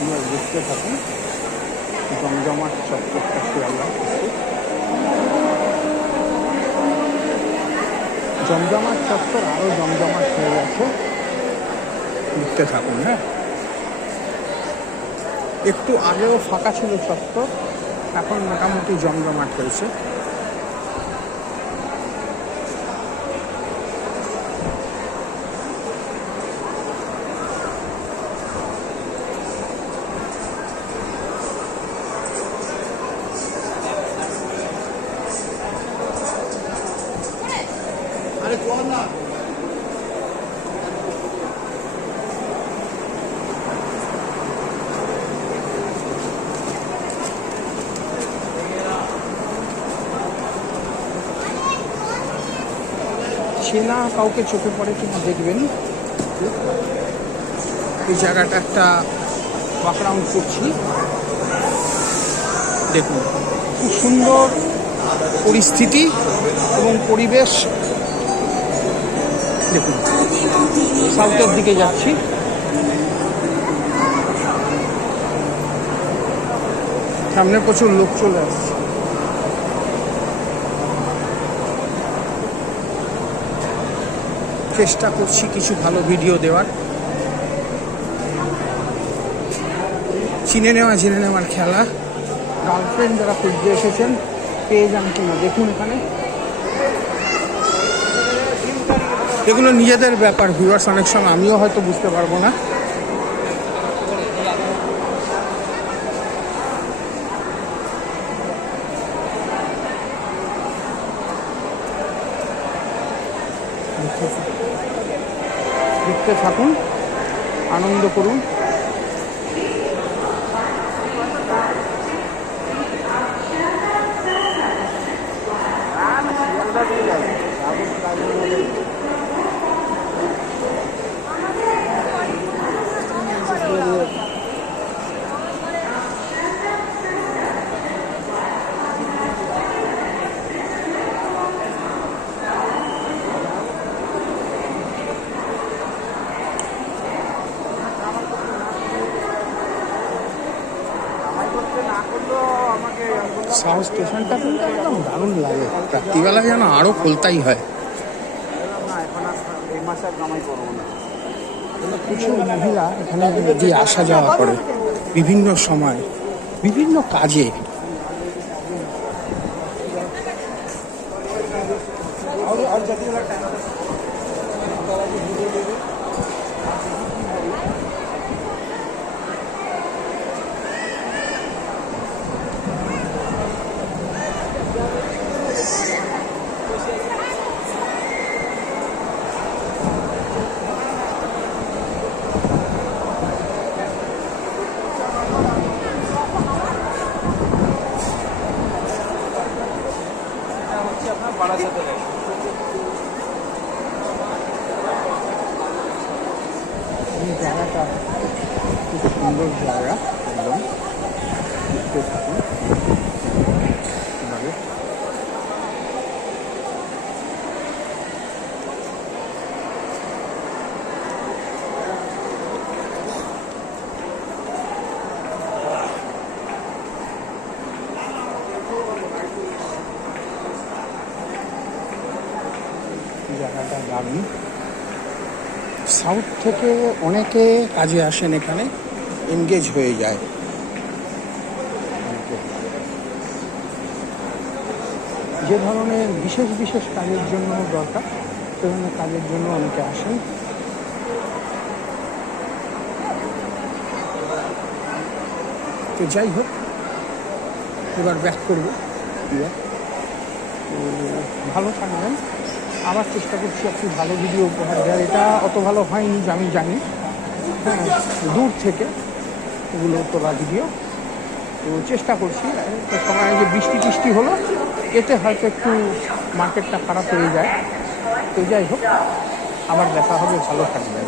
আপনারা দেখতে থাকুন জমজমাট চটচটটা শিয়ালদা জমজমাট চত্বর আরও জমজমাট হয়ে গেছে। দেখতে থাকুন হ্যাঁ। একটু আগেও ফাঁকা ছিল চত্বর, এখন মোটামুটি জমজমাট হয়েছে। চেনা কাউকে চোখে পড়ে কিনা দেখবেন। এই জায়গাটা একটা ওয়াক রাউন্ড করছি দেখুন, খুব সুন্দর পরিস্থিতি এবং পরিবেশ দেখুন সাউথের দিকে যাচ্ছি। সামনে প্রচুর লোক চলে আসছে। চেষ্টা করছি কিছু ভালো ভিডিও দেওয়ার। চিনে নেওয়া, জেনে নেওয়ার খেলা। গার্লফ্রেন্ড যারা খুঁজতে এসেছেন, পেয়ে যান কিনা, দেখুন এখানে। এগুলো নিজেদের ব্যাপার ভিউয়ার্স অনেক সময় আমিও হয়তো বুঝতে পারব না। দেখতে থাকুন, আনন্দ করুন। সাউথ স্টেশনটা কিন্তু একদম দারুণ লাগে। রাত্রিবেলা যেন আরও খোলতাই হয়। কিছু মহিলা এখানে যে আসা যাওয়া করে বিভিন্ন সময় বিভিন্ন কাজে এই জায়গাটা খুব সুন্দর জায়গা একদম দেখতে থাকুন এভাবে। জায়গাটা দারুণ সাউথ থেকে অনেকে কাজে আসেন এখানে এনগেজ হয়ে যায়। যে ধরনের বিশেষ বিশেষ কাজের জন্য দরকার, সে ধরনের কাজের জন্য অনেকে আসেন। তো যাই হোক, এবার ব্যাক করব। ভালো থাকবেন। আবার চেষ্টা করছি একটু ভালো ভিডিও উপহার দেওয়ার। এটা অত ভালো হয়নি আমি জানি। হ্যাঁ দূর থেকে এগুলো তোলা ভিডিও তো চেষ্টা করছি। সময় যে বৃষ্টি টিষ্টি হলো, এতে হয়তো একটু মার্কেটটা খারাপ হয়ে যায়। তো যাই হোক, আবার দেখা হবে, ভালো থাকবেন।